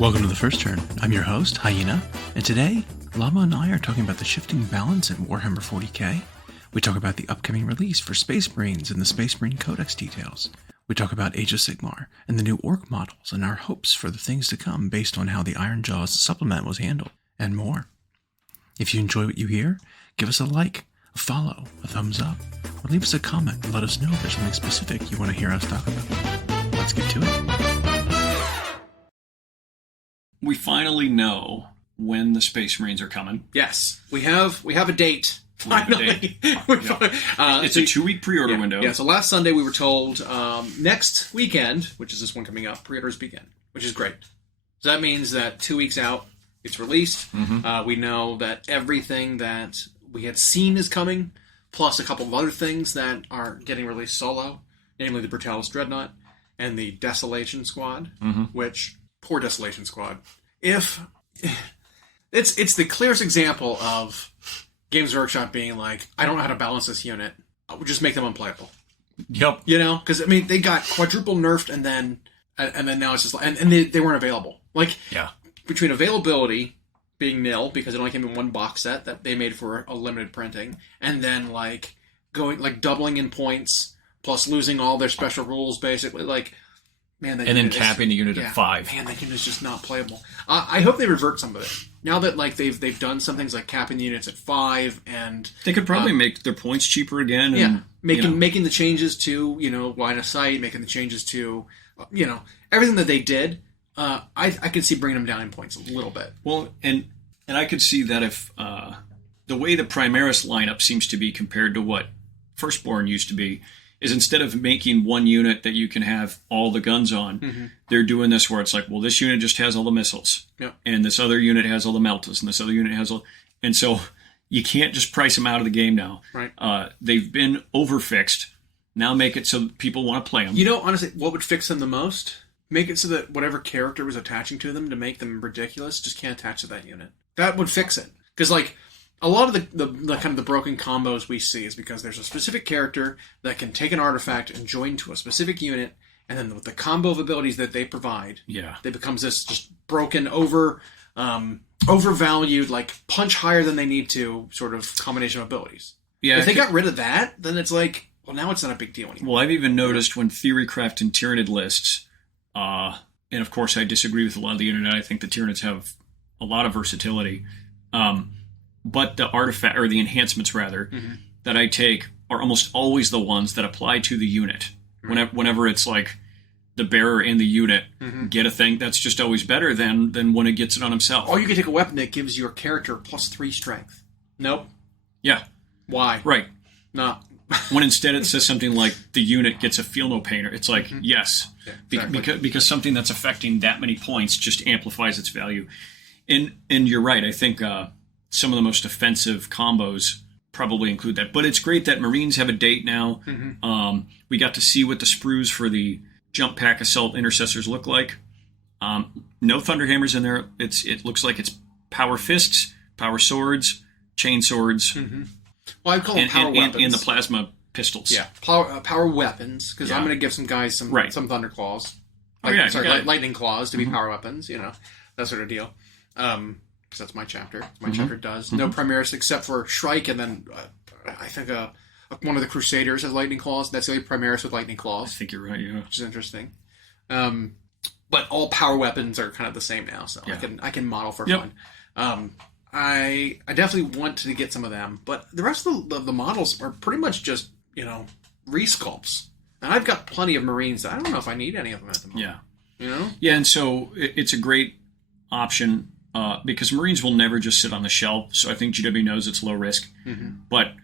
Welcome to the First Turn. I'm your host, Hyena, and today, Llama and I are talking about the shifting balance in Warhammer 40k. We talk about the upcoming release for Space Marines and the Space Marine Codex details. We talk about Age of Sigmar and the new Orc models and our hopes for the things to come based on how the Ironjawz supplement was handled, and more. If you enjoy what you hear, give us a like, a follow, a thumbs up, or leave us a comment and let us know if there's something specific you want to hear us talk about. Let's get to it. We finally know when the Space Marines are coming. Yes, we have a date. Finally, It's a 2-week pre-order window. Yeah, so last Sunday we were told next weekend, which is this one coming up, pre-orders begin, which is great. So that means that 2 weeks out, it's released. Mm-hmm. We know that everything that we had seen is coming, plus a couple of other things that are getting released solo, namely the Brutalis Dreadnought and the Desolation Squad, which... Poor Desolation Squad. It's the clearest example of Games Workshop being like, I don't know how to balance this unit. We'll just make them unplayable. Yep. You know, because I mean they got quadruple nerfed and then now it's just like, and they weren't available. Like between availability being nil because it only came in one box set that they made for a limited printing, and then like doubling in points plus losing all their special rules basically like. Man, and then capping the unit at 5. Man, that unit is just not playable. I hope they revert some of it. Now that like they've done some things like capping the units at 5, and they could probably make their points cheaper again. And, making the changes to line of sight, making the changes to everything that they did. I could see bringing them down in points a little bit. Well, and I could see that if the way the Primaris lineup seems to be compared to what Firstborn used to be. Is instead of making one unit that you can have all the guns on, they're doing this where it's like, well, this unit just has all the missiles, and this other unit has all the meltas, and this other unit has all... And so you can't just price them out of the game now. Right. They've been overfixed. Now make it so people want to play them. Honestly, what would fix them the most? Make it so that whatever character was attaching to them to make them ridiculous just can't attach to that unit. That would fix it. Because, like... A lot of the kind of the broken combos we see is because there's a specific character that can take an artifact and join to a specific unit, and then with the combo of abilities that they provide, they becomes this just broken, overvalued, like punch higher than they need to sort of combination of abilities. Yeah, if they got rid of that, then it's like, well, now it's not a big deal anymore. Well, I've even noticed when Theorycraft and Tyranid lists, and of course I disagree with a lot of the internet. I think the Tyranids have a lot of versatility. But the artifact, or the enhancements rather, that I take are almost always the ones that apply to the unit. Whenever it's like the bearer and the unit get a thing, that's just always better than when it gets it on himself. Or you can take a weapon that gives your character +3 strength. Nope. Yeah. Why? Right. No. When instead it says something like the unit gets a feel no pain, it's like, yes. Yeah, exactly. Because something that's affecting that many points just amplifies its value. And you're right, I think... some of the most offensive combos probably include that. But it's great that Marines have a date now. We got to see what the sprues for the Jump Pack Assault Intercessors look like. No Thunderhammers in there. It looks like it's Power Fists, Power Swords, Chain Swords. Well, I call them Power Weapons. And the Plasma Pistols. Yeah, Power Weapons, because I'm going to give some guys some Thunderclaws. Lightning Claws to be Power Weapons, that sort of deal. Because that's my chapter. My chapter does. No Primaris except for Shrike, and then I think one of the Crusaders has Lightning Claws. That's the only Primaris with Lightning Claws. I think you're right, yeah. Which is interesting. But all power weapons are kind of the same now, so I can model for fun. I definitely want to get some of them, but the rest of the models are pretty much just, resculpts. And I've got plenty of Marines. I don't know if I need any of them at the moment. Yeah. Yeah, and so it's a great option... because Marines will never just sit on the shelf, so I think GW knows it's low risk. But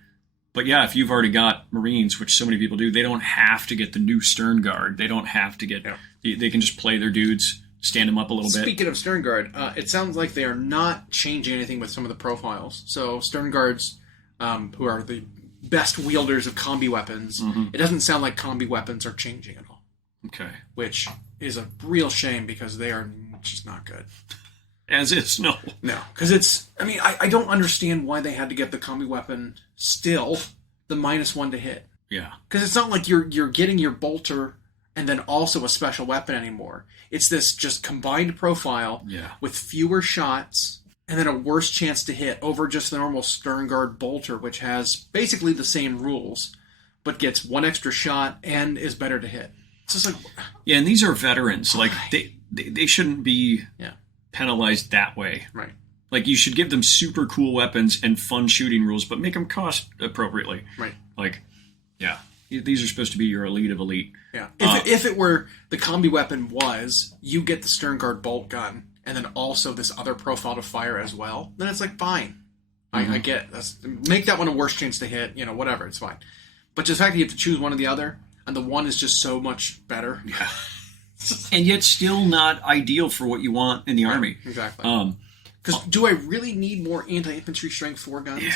yeah, if you've already got Marines, which so many people do, they don't have to get the new Stern Guard. They don't have to get... They can just play their dudes, stand them up a little bit. Speaking of Stern Guard, it sounds like they are not changing anything with some of the profiles. So Stern Guards, who are the best wielders of combi weapons, it doesn't sound like combi weapons are changing at all. Okay. Which is a real shame because they are just not good. As is, no. No, because it's... I mean, I don't understand why they had to get the combi weapon still the -1 to hit. Yeah. Because it's not like you're getting your bolter and then also a special weapon anymore. It's this just combined profile with fewer shots and then a worse chance to hit over just the normal Sternguard Bolter, which has basically the same rules, but gets one extra shot and is better to hit. It's just like... Yeah, and these are veterans. Like, they shouldn't be penalized that way. Right. Like, you should give them super cool weapons and fun shooting rules, but make them cost appropriately. Right. Like, yeah. These are supposed to be your elite of elite. Yeah. If it were... The combi weapon was, you get the Sternguard bolt gun, and then also this other profile to fire as well, then it's like, fine. I get it. Make that one a worse chance to hit, whatever, it's fine. But just the fact that you have to choose one or the other, and the one is just so much better. Yeah. And yet still not ideal for what you want in the army. Exactly. Because do I really need more anti-infantry strength 4 guns? Yeah,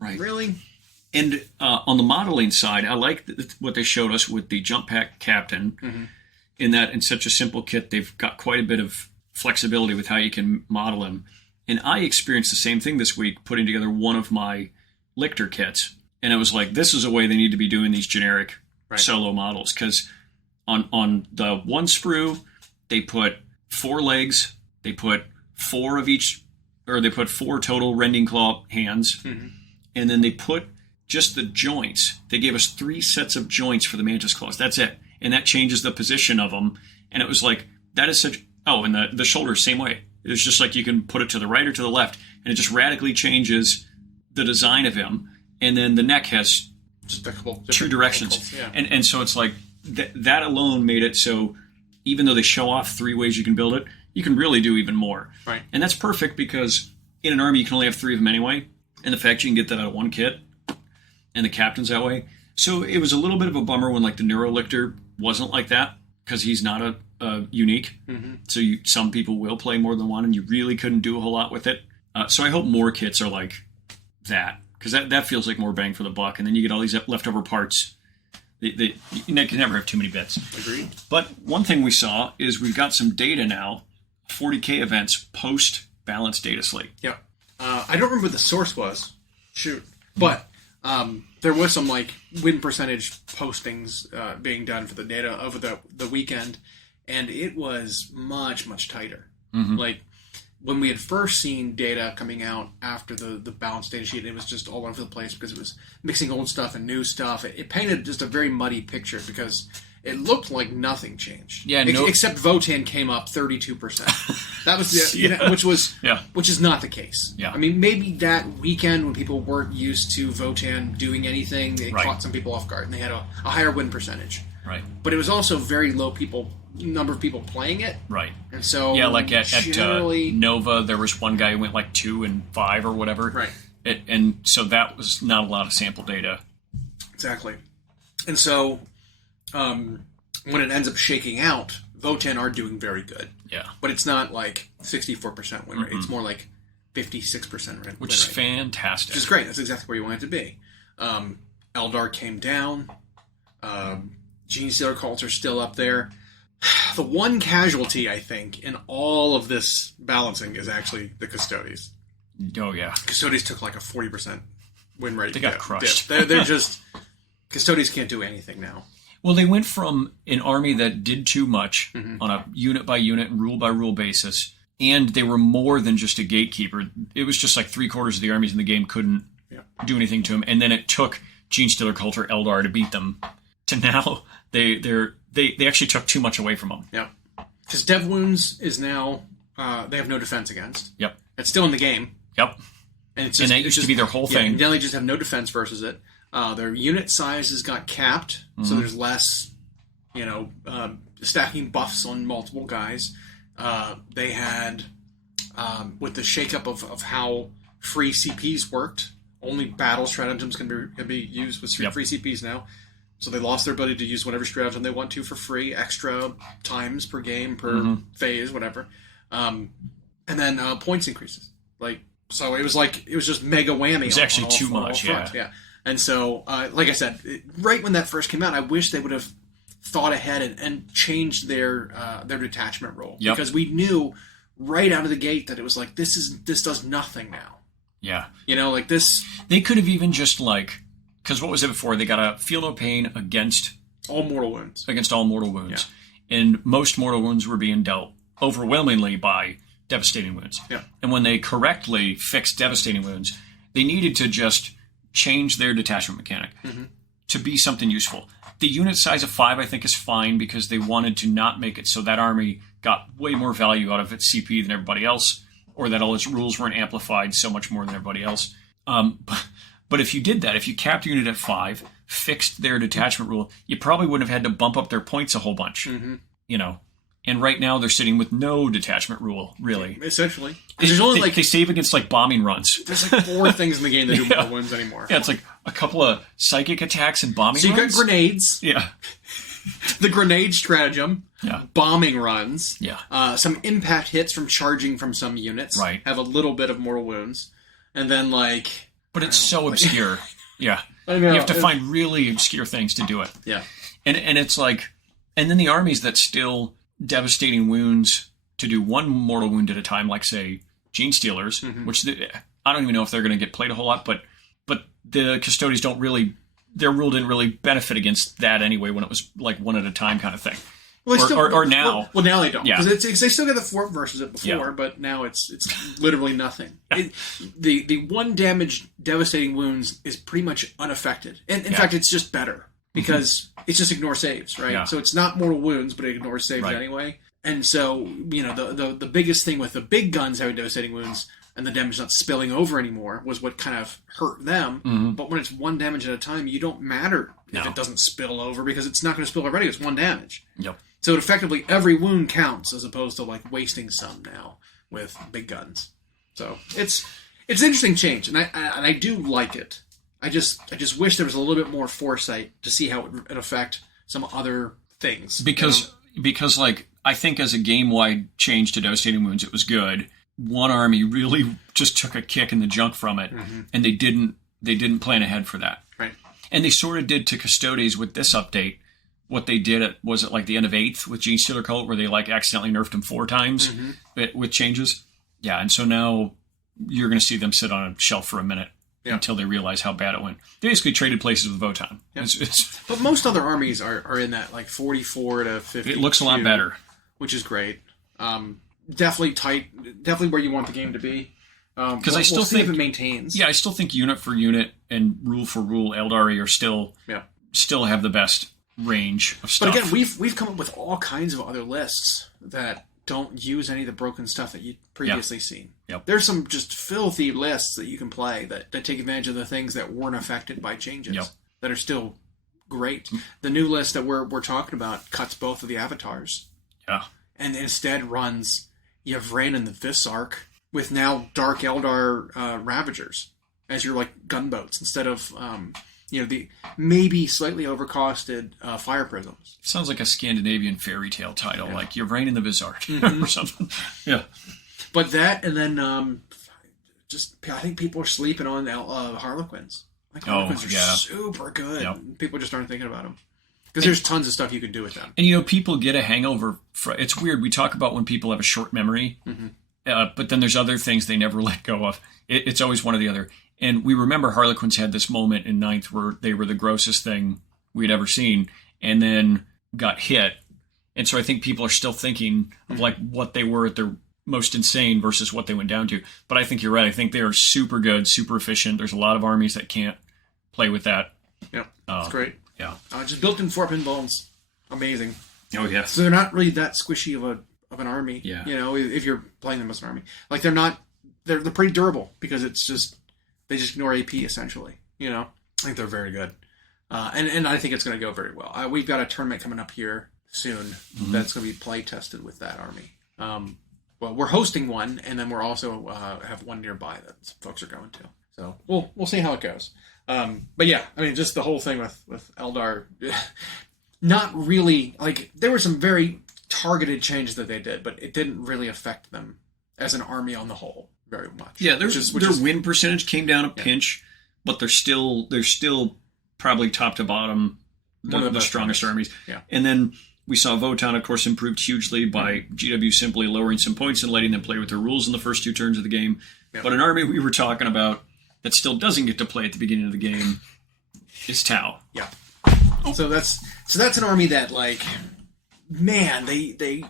right. Really? And on the modeling side, I like what they showed us with the jump pack captain, in that in such a simple kit, they've got quite a bit of flexibility with how you can model him. And I experienced the same thing this week, putting together one of my Lictor kits. And it was like, this is a way they need to be doing these generic solo models. Because on the one sprue, they put 4 legs, they put 4 of each, or they put 4 total rending claw hands, and then they put just the joints. They gave us 3 sets of joints for the mantis claws. That's it. And that changes the position of them. And it was like, that is such... Oh, and the shoulders, same way. It's just like you can put it to the right or to the left, and it just radically changes the design of him. And then the neck has just a couple 2 directions. Yeah. And so it's like, that alone made it so even though they show off 3 ways you can build it, you can really do even more. Right. And that's perfect because in an army you can only have 3 of them anyway. And the fact you can get that out of one kit, and the captain's that way. So it was a little bit of a bummer when like the Neurolictor wasn't like that, because he's not a unique. So some people will play more than one, and you really couldn't do a whole lot with it. So I hope more kits are like that, because that feels like more bang for the buck. And then you get all these leftover parts. You can never have too many bits. Agreed. But one thing we saw is we've got some data now, 40K events post Balance Dataslate. Yeah. I don't remember what the source was. Shoot. But there was some like win percentage postings being done for the data over the weekend, and it was much, much tighter. Like when we had first seen data coming out after the balance data sheet, it was just all over the place because it was mixing old stuff and new stuff. It painted just a very muddy picture because it looked like nothing changed. Yeah, except Votann came up 32%. That was the, which is not the case. Yeah. I mean, maybe that weekend when people weren't used to Votann doing anything, it caught some people off guard and they had a higher win percentage. Right. But it was also very low number of people playing it. Right. And so like at generally, Nova, there was one guy who went like 2 and 5 or whatever. Right. And so that was not a lot of sample data. Exactly. And so when it ends up shaking out, Votann are doing very good. Yeah. But it's not like 64% win rate. It's more like 56% win rate. Which is fantastic. Which is great. That's exactly where you want it to be. Eldar came down. Gene Stealer cults are still up there. The one casualty, I think, in all of this balancing is actually the Custodes. Oh, yeah. Custodes took like a 40% win rate. They got crushed. They're just... Custodes can't do anything now. Well, they went from an army that did too much on a unit-by-unit, rule-by-rule basis, and they were more than just a gatekeeper. It was just like 3/4 of the armies in the game couldn't do anything to them, and then it took Gene Stealer Cult or Eldar to beat them, to now they actually took too much away from them. Yeah. Because Dev Wounds is now, they have no defense against. Yep. It's still in the game. Yep. And that used to be their whole thing. Now they just have no defense versus it. Their unit sizes got capped, so there's less, stacking buffs on multiple guys. They had, with the shakeup of how free CPs worked, only battle stratagems can be used with free CPs now. So they lost their ability to use whatever stratagem they want to for free, extra times per game, per phase, whatever. And then points increases. So it was just mega whammy. It was actually too much, yeah. And so, like I said, right when that first came out, I wish they would have thought ahead and changed their detachment role. Yep. Because we knew right out of the gate that it was like, this does nothing now. Yeah. Like this... They could have even just because what was it before? They got a Feel No Pain against all mortal wounds. Against all mortal wounds. Yeah. And most mortal wounds were being dealt overwhelmingly by devastating wounds. Yeah. And when they correctly fixed devastating wounds, they needed to just change their detachment mechanic to be something useful. The unit size of 5, I think, is fine because they wanted to not make it so that army got way more value out of its CP than everybody else, or that all its rules weren't amplified so much more than everybody else. But if you did that, if you capped a unit at 5, fixed their detachment rule, you probably wouldn't have had to bump up their points a whole bunch. You know. And right now they're sitting with no detachment rule, really. Essentially. There's only they save against like bombing runs. There's like 4 things in the game that do mortal wounds anymore. Yeah, it's like a couple of psychic attacks and bombing runs. So you got grenades. Yeah. The grenade stratagem. Yeah. Bombing runs. Yeah. Some impact hits from charging from some units. Right. Have a little bit of mortal wounds. And then like... But it's so obscure. Yeah. I know. You have to find really obscure things to do it. Yeah. And it's like... And then the armies that still... devastating wounds to do one mortal wound at a time, like say Gene Stealers, which I don't even know if they're going to get played a whole lot, but the Custodians don't really, their rule didn't really benefit against that anyway when it was like one at a time kind of thing. Well, or now. Well, now they don't. Yeah. Because they still get the fort versus it before, but now it's literally nothing. The 1 damage devastating wounds is pretty much unaffected. And in fact, it's just better. Because it's just ignore saves, right? Yeah. So it's not mortal wounds, but it ignores saves anyway. And so, you know, the biggest thing with the big guns having devastating wounds and the damage not spilling over anymore was what kind of hurt them. But when it's 1 damage at a time, you don't matter if it doesn't spill over because it's not going to spill already. It's 1 damage. Yep. So effectively, every wound counts as opposed to like wasting some now with big guns. So it's an interesting change, and I do like it. I just wish there was a little bit more foresight to see how it would affect some other things. Because like I think as a game-wide change to devastating wounds, it was good. One army really just took a kick in the junk from it, and they didn't plan ahead for that. Right. And they sort of did to Custodes with this update. What they did at like the end of 8th with Gene Stealer Cult, where they like accidentally nerfed him 4 times with changes. Yeah, and so now you're going to see them sit on a shelf for a minute. Until they realize how bad it went. They basically traded places with Votan. Yep. But most other armies are in that like 44 to 50. It looks a lot better. Which is great. Definitely tight. Definitely where you want the game to be. Because I still think it maintains. Yeah, I still think unit for unit and rule for rule Eldari are still have the best range of stuff. But again, we've come up with all kinds of other lists that don't use any of the broken stuff that you'd previously seen. Yep. There's some just filthy lists that you can play that take advantage of the things that weren't affected by changes that are still great. The new list that we're talking about cuts both of the avatars. Yeah. And instead runs Yvraine and the Visarch with now Dark Eldar Ravagers as your like gunboats instead of the maybe slightly overcosted fire prisms. Sounds like a Scandinavian fairy tale title, like Yvraine and the Visarch or something. Yeah. But that, and then I think people are sleeping on Harlequins. Like Harlequins are super good. Yep. People just aren't thinking about them. Because there's tons of stuff you can do with them. And, people get a hangover. It's weird. We talk about when people have a short memory, but then there's other things they never let go of. It's always one or the other. And we remember Harlequins had this moment in 9th where they were the grossest thing we'd ever seen and then got hit. And so I think people are still thinking of like what they were at their most insane versus what they went down to. But I think you're right. I think they are super good, super efficient. There's a lot of armies that can't play with that. Yeah, that's great. Yeah. Just built-in 4-pin bones. Amazing. Oh, yeah. So they're not really that squishy of an army. Yeah. If you're playing them as an army. Like they're pretty durable because it's just, they just ignore AP essentially. I think they're very good. And I think it's going to go very well. We've got a tournament coming up here soon that's going to be play tested with that army. Well, we're hosting one, and then we're also have one nearby that some folks are going to. So we'll see how it goes. But yeah, I mean, just the whole thing with Eldar, not really, like, there were some very targeted changes that they did, but it didn't really affect them as an army on the whole very much. Yeah, their win percentage came down a pinch, but they're still probably top to bottom the strongest armies. Yeah. And then we saw Votan, of course, improved hugely by GW simply lowering some points and letting them play with their rules in the first 2 turns of the game. Yeah. But an army we were talking about that still doesn't get to play at the beginning of the game is Tau. Yeah. So that's an army that, like, man, they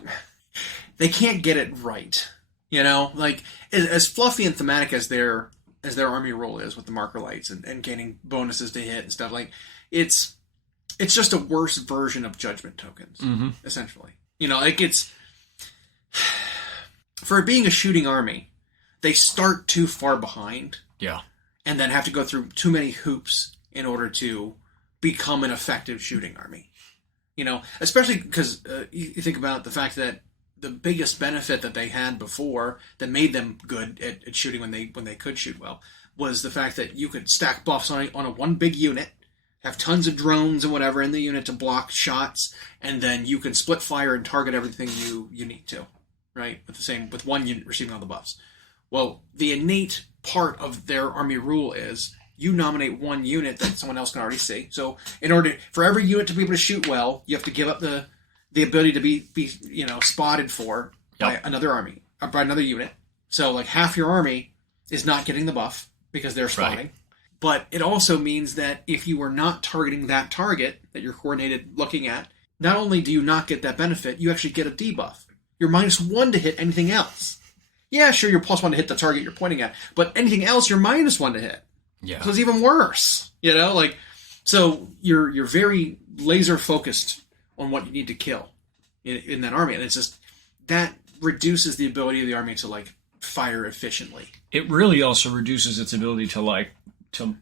can't get it right. You know, like, as fluffy and thematic as their army rule is with the marker lights and gaining bonuses to hit and stuff, like, it's just a worse version of judgment tokens, essentially. You know, like, it's for it being a shooting army, they start too far behind. Yeah. And then have to go through too many hoops in order to become an effective shooting army. You know, especially because you think about the fact that the biggest benefit that they had before that made them good at shooting when they could shoot well was the fact that you could stack buffs on a one big unit, have tons of drones and whatever in the unit to block shots, and then you can split fire and target everything you need to, right? With one unit receiving all the buffs. Well, the innate part of their army rule is you nominate one unit that someone else can already see. So in order for every unit to be able to shoot well, you have to give up the ability to be spotted for by another army or by another unit. So like half your army is not getting the buff because they're spotting. Right. But it also means that if you are not targeting that target that you're coordinated looking at, not only do you not get that benefit, you actually get a debuff. You're -1 to hit anything else. Yeah, sure, you're +1 to hit the target you're pointing at, but anything else, you're -1 to hit. Yeah. So it's even worse, you know? Like, so you're very laser focused on what you need to kill in that army, and it's just that reduces the ability of the army to like fire efficiently. It really also reduces its ability to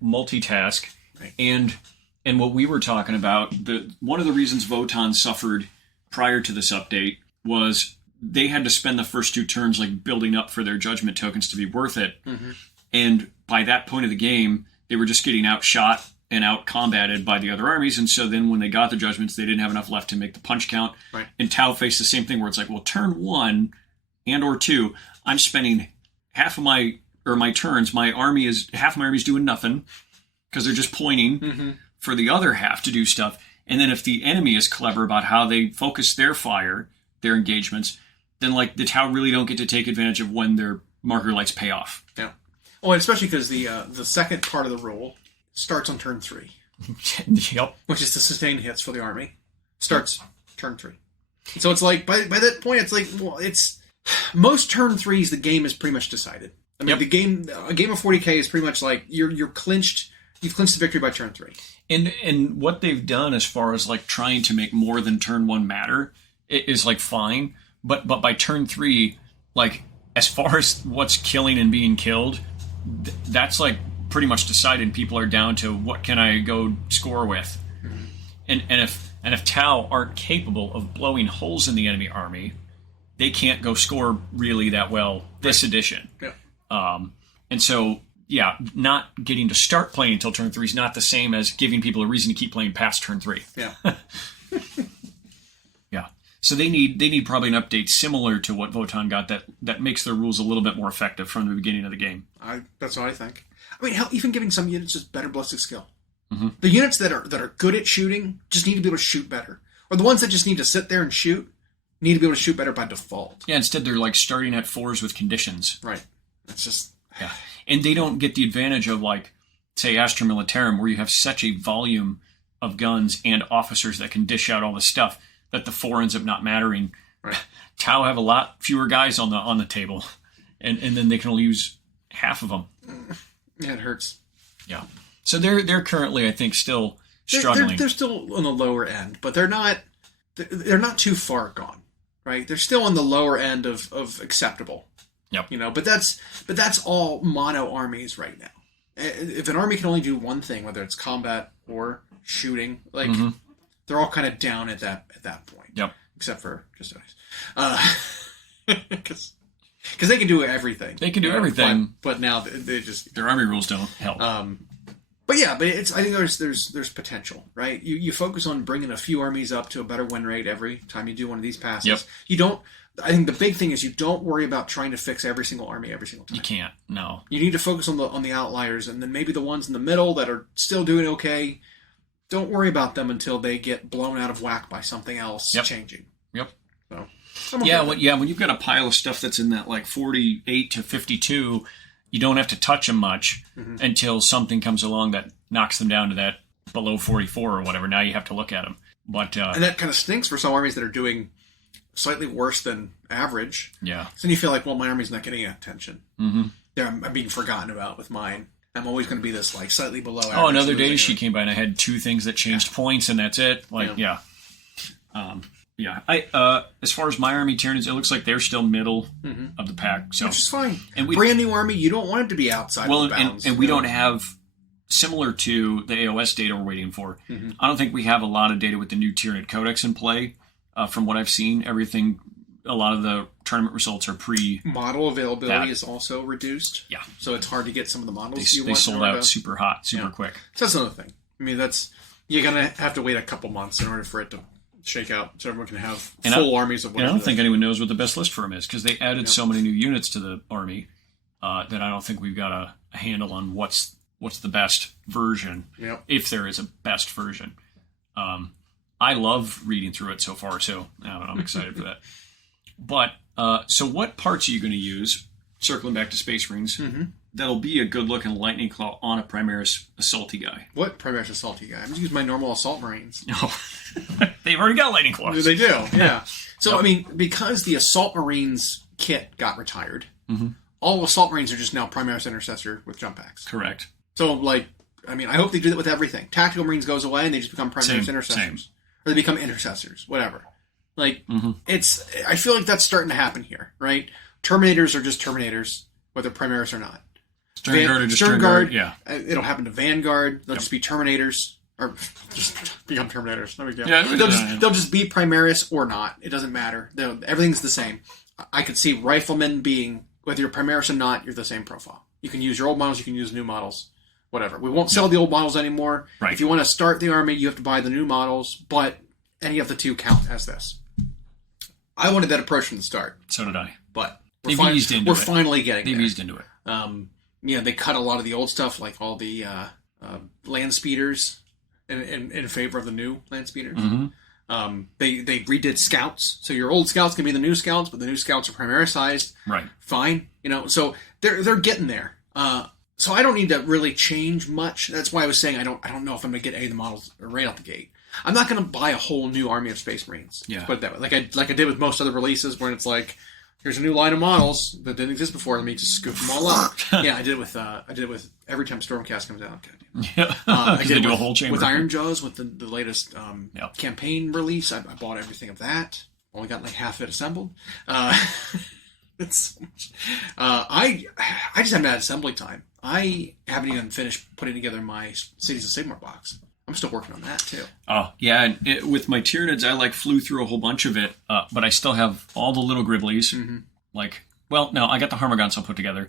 multitask, right. And what we were talking about, one of the reasons Votann suffered prior to this update was they had to spend the first 2 turns like building up for their judgment tokens to be worth it. Mm-hmm. And by that point of the game, they were just getting outshot and out-combated by the other armies. And so then when they got the judgments, they didn't have enough left to make the punch count. Right. And Tau faced the same thing where it's like, well, turn 1 and or 2, I'm spending half of my turns. Half of my army's doing nothing because they're just pointing for the other half to do stuff. And then if the enemy is clever about how they focus their fire, their engagements, then like the Tau really don't get to take advantage of when their marker lights pay off. Yeah. Oh, and especially because the second part of the rule starts on turn 3. Yep. Which is the sustained hits for the army. Starts turn 3. So it's like by that point, it's like, well, it's most turn 3s. The game is pretty much decided. I mean, a game of 40K is pretty much like you're clinched. You've clinched the victory by turn 3. And what they've done as far as like trying to make more than turn 1 matter is like fine. But by turn 3, like as far as what's killing and being killed, that's like pretty much decided. People are down to what can I go score with, and if Tau aren't capable of blowing holes in the enemy army, they can't go score really that well this edition. Yeah. And so not getting to start playing until turn 3 is not the same as giving people a reason to keep playing past turn 3. Yeah. Yeah. So they need probably an update similar to what Votann got that makes their rules a little bit more effective from the beginning of the game. That's what I think. I mean, hell, even giving some units just better ballistic skill. Mm-hmm. The units that are good at shooting just need to be able to shoot better. Or the ones that just need to sit there and shoot need to be able to shoot better by default. Yeah, instead they're like starting at 4s with conditions. Right. That's just... Yeah. And they don't get the advantage of like, say, Astra Militarum, where you have such a volume of guns and officers that can dish out all this stuff that the 4 ends up not mattering. Right. Tau have a lot fewer guys on the table, and then they can only use half of them. Yeah, it hurts. Yeah. So they're currently, I think, still struggling. They're still on the lower end, but they're not too far gone, right? They're still on the lower end of acceptable. Yep. You know, but that's all mono armies right now. If an army can only do one thing, whether it's combat or shooting, like they're all kind of down at that point. Yep. Except for Custodes. Because they can do everything. They can do everything. But now they just... Their army rules don't help. But I think there's potential, right? You focus on bringing a few armies up to a better win rate every time you do one of these passes. Yep. You don't... I think the big thing is you don't worry about trying to fix every single army every single time. You can't, no. You need to focus on the outliers, and then maybe the ones in the middle that are still doing okay, don't worry about them until they get blown out of whack by something else changing. Yep. So, when you've got a pile of stuff that's in that like 48 to 52, you don't have to touch them much until something comes along that knocks them down to that below 44 or whatever, now you have to look at them. But and that kind of stinks for some armies that are doing slightly worse than average. Yeah. So then you feel like, well, my army's not getting attention. Mm-hmm. I'm being forgotten about with mine. I'm always going to be this like slightly below average. Oh, another data sheet came by and I had 2 things that changed points and that's it. As far as my army Tyranids, it looks like they're still middle of the pack. So, which is fine. And brand new army, you don't want it to be outside of the bounds. And we don't have, similar to the AoS data we're waiting for, I don't think we have a lot of data with the new Tyranid Codex in play. From what I've seen, a lot of the tournament results are model availability is also reduced. Yeah. So it's hard to get some of the models they sold out super hot, super quick. So that's another thing. I mean, you're going to have to wait a couple months in order for it to shake out so everyone can have full armies of whatever. I don't think anyone knows what the best list for them is because they added so many new units to the army that I don't think we've got a handle on what's the best version, if there is a best version. I love reading through it so far, so I don't know, I'm excited for that. But, so what parts are you going to use, circling back to Space Marines, that'll be a good-looking Lightning Claw on a Primaris Assaulty guy? What Primaris Assaulty guy? I'm going to use my normal Assault Marines. No. They've already got Lightning Claws. They do, yeah. So, I mean, because the Assault Marines kit got retired, all Assault Marines are just now Primaris Intercessor with jump packs. Correct. So, I hope they do that with everything. Tactical Marines goes away and they just become Primaris Intercessors. Same. Or they become Intercessors, whatever. I feel like that's starting to happen here, right? Terminators are just Terminators, whether Primaris or not. Stern Guard, yeah. It'll happen to Vanguard. They'll just be Terminators. Or just become Terminators. No big deal. Yeah, they'll just be Primaris or not. It doesn't matter. Everything's the same. I could see Riflemen being, whether you're Primaris or not, you're the same profile. You can use your old models, you can use new models. Whatever. We won't sell the old models anymore. Right. If you want to start the army, you have to buy the new models, but any of the two count as this. I wanted that approach from the start. So did I. But we're finally getting there. They've eased into it. They cut a lot of the old stuff, like all the land speeders, in favor of the new land speeders. They redid scouts, so your old scouts can be the new scouts, but the new scouts are Primarisized. Right. Fine. So they're getting there. So I don't need to really change much. That's why I was saying I don't know if I'm going to get any of the models right out the gate. I'm not going to buy a whole new army of Space Marines. Yeah. Put it that way. Like I did with most other releases, where it's like, here's a new line of models that didn't exist before. Let me just scoop them all up. Yeah, I did it with every time Stormcast comes out. Yeah. I did do a whole chamber with Ironjawz with the latest campaign release. I bought everything of that. Only got like half of it assembled. It's so much. I just haven't had assembly time. I haven't even finished putting together my Cities of Sigmar box. I'm still working on that too. Oh, yeah. And with my Tyranids, I flew through a whole bunch of it, but I still have all the little Griblies. I got the Harmagants I'll put together,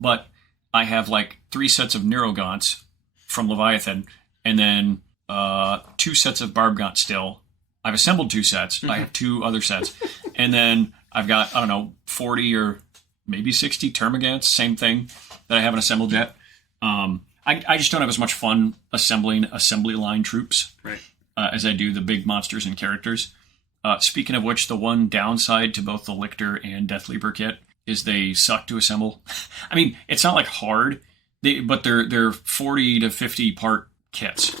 but I have 3 sets of Neurogaunts from Leviathan, and then 2 sets of Barbgaunt still. I've assembled 2 sets. I have 2 other sets. And then I've got, 40 or maybe 60 Termagants, same thing, that I haven't assembled yet. I just don't have as much fun assembling assembly line troops as I do the big monsters and characters. Speaking of which, the one downside to both the Lictor and Death Leaper kit is they suck to assemble. I mean, it's not hard, but they're 40 to 50 part kits.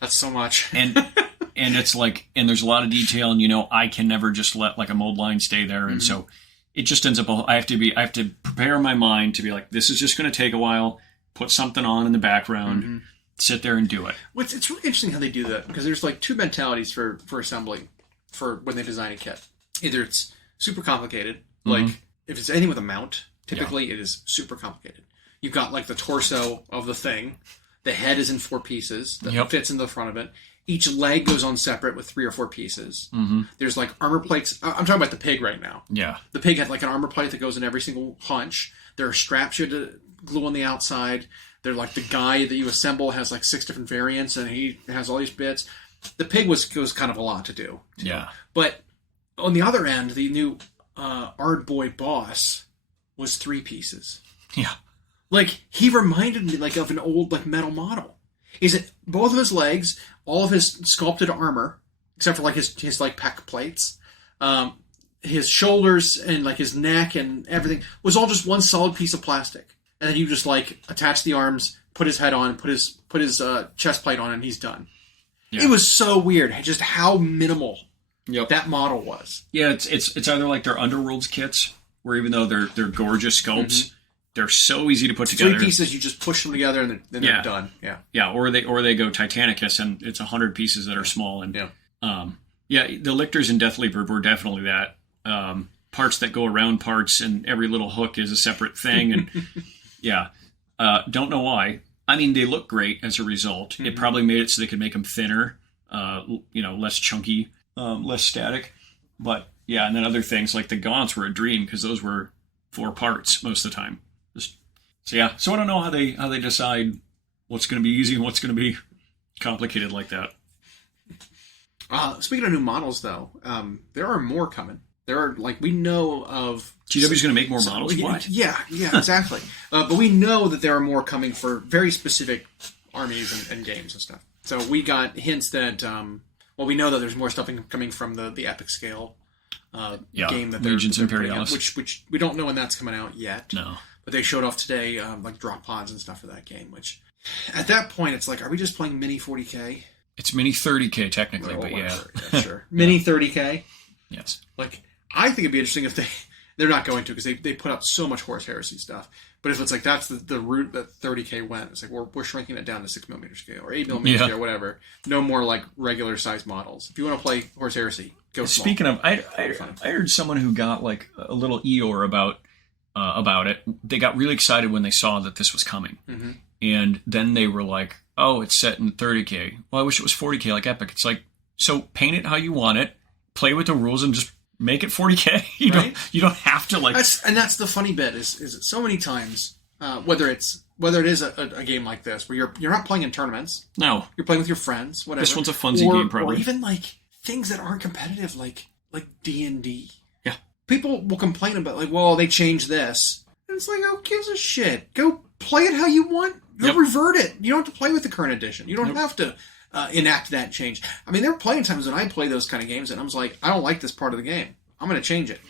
That's so much. And it's and there's a lot of detail, and I can never just let a mold line stay there, and so it just ends up. I have to prepare my mind to be this is just going to take a while. Put something on in the background, sit there and do it. It's really interesting how they do that, because there's 2 mentalities for assembly for when they design a kit. Either it's super complicated, if it's anything with a mount, typically it is super complicated. You've got the torso of the thing, the head is in 4 pieces that fits in the front of it. Each leg goes on separate with 3 or 4 pieces. There's armor plates. I'm talking about the pig right now. Yeah. The pig had an armor plate that goes in every single hunch. There are straps you have to glue on the outside. They're the guy that you assemble has 6 different variants, and he has all these bits. The pig was kind of a lot to do. Yeah. But on the other end, the new Ardboy boss was 3 pieces. Yeah. He reminded me of an old metal model. Is it both of his legs, all of his sculpted armor, except for his pec plates, his shoulders and his neck and everything was all just one solid piece of plastic. And then you just attach the arms put his head on, put his chest plate on, and he's done. Yeah. It was so weird, just how minimal Yep. that model was. Yeah, it's either like their Underworlds kits, where even though they're gorgeous sculpts, they're so easy to put together. 3 pieces, you just push them together, and then they're done. Yeah. Yeah, or they go Titanicus, and it's 100 pieces that are small. And the lictors in Death Leaper were definitely that. Parts that go around parts, and every little hook is a separate thing. And don't know why. I mean, they look great as a result. It probably made it so they could make them thinner, less chunky, less static. But yeah, and then other things like the gaunts were a dream because those were 4 parts most of the time. So I don't know how they decide what's going to be easy and what's going to be complicated like that. Speaking of new models, though, there are more coming. There are, we know of... GW's going to make more models? What? Yeah, exactly. But we know that there are more coming for very specific armies and games and stuff. So we got hints that... we know that there's more stuff coming from the Epic Scale game that Legions they're Imperialis. Which we don't know when that's coming out yet. No. But they showed off today, drop pods and stuff for that game, which... At that point, it's are we just playing mini 40K? It's mini 30K technically, but yeah. Sure. Mini 30K? Yes. I think it'd be interesting if they're not going to, because they put out so much Horus Heresy stuff. But if it's that's the route that 30K went, it's we're shrinking it down to 6mm scale or 8mm scale or whatever. No more regular size models. If you want to play Horus Heresy, go small. Speaking of, I heard someone who got a little Eeyore about it. They got really excited when they saw that this was coming. Mm-hmm. And then they were like, oh, it's set in 30K. Well, I wish it was 40K like Epic. It's so paint it how you want it, play with the rules, and just make it 40K. You don't have to that's the funny bit is that so many times, whether it is a game like this where you're not playing in tournaments. No. You're playing with your friends, whatever. This one's a funsy game probably. Or even things that aren't competitive like D&D. Yeah. People will complain about they changed this. And it's who gives a shit? Go play it how you want. Go revert it. You don't have to play with the current edition. You don't have to enact that change. I mean, there are plenty of times when I play those kind of games and I was I don't like this part of the game. I'm going to change it.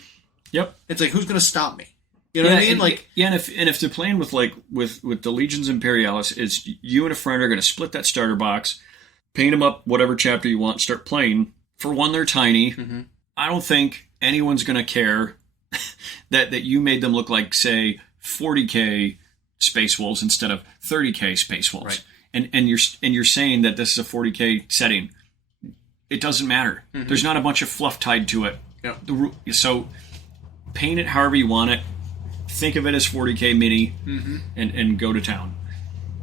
Yep. It's who's going to stop me? You know what I mean? And if they're playing with with the Legions Imperialis, is you and a friend are going to split that starter box, paint them up whatever chapter you want, start playing. For one, they're tiny. Mm-hmm. I don't think anyone's going to care that you made them look like, say, 40K Space Wolves instead of 30K Space Wolves. Right. And you're saying that this is a 40K setting. It doesn't matter. Mm-hmm. There's not a bunch of fluff tied to it. Yeah. So paint it however you want it. Think of it as 40K mini, and go to town.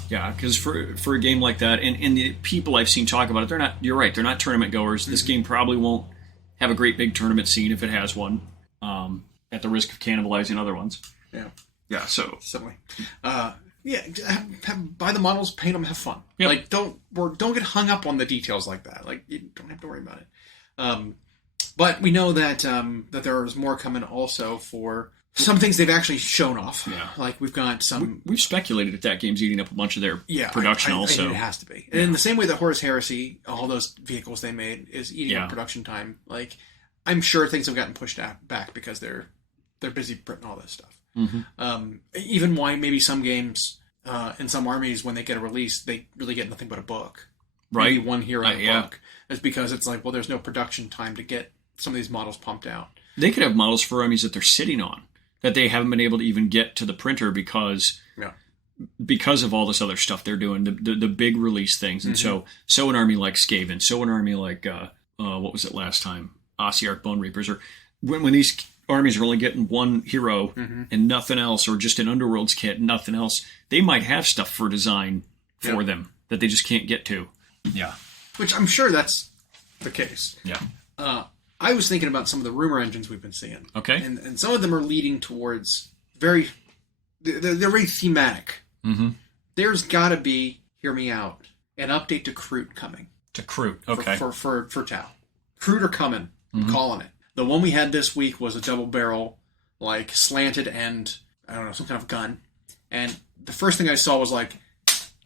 Yeah, because for a game like that, and the people I've seen talk about it, you're right, they're not tournament goers. This game probably won't have a great big tournament scene if it has one, at the risk of cannibalizing other ones. Yeah. Yeah, so. Certainly. Buy the models, paint them, have fun. Yep. Don't get hung up on the details like that. You don't have to worry about it. But we know that there's more coming also for some things they've actually shown off. Yeah. We've got some... We've speculated that that game's eating up a bunch of their production also. It has to be. And in the same way that Horus Heresy, all those vehicles they made, is eating up production time. I'm sure things have gotten pushed back because they're busy printing all this stuff. Mm-hmm. Even why maybe some games in some armies, when they get a release, they really get nothing but a book. Right. Maybe one hero in a book. It's because it's there's no production time to get some of these models pumped out. They could have models for armies that they're sitting on that they haven't been able to even get to the printer because of all this other stuff they're doing, the big release things. And so an army like Skaven, so an army like what was it last time? Ossiarch Bone Reapers, or when these armies are only getting one hero and nothing else, or just an Underworlds kit, nothing else, they might have stuff for design for them that they just can't get to. Yeah. Which I'm sure that's the case. Yeah. I was thinking about some of the rumor engines we've been seeing. Okay. And some of them are leading towards they're very thematic. Mm-hmm. There's got to be, hear me out, an update to Kroot coming. To Kroot, okay. For Tau. Kroot are coming. I'm calling it. The one we had this week was a double barrel, slanted end, I don't know, some kind of gun. And the first thing I saw was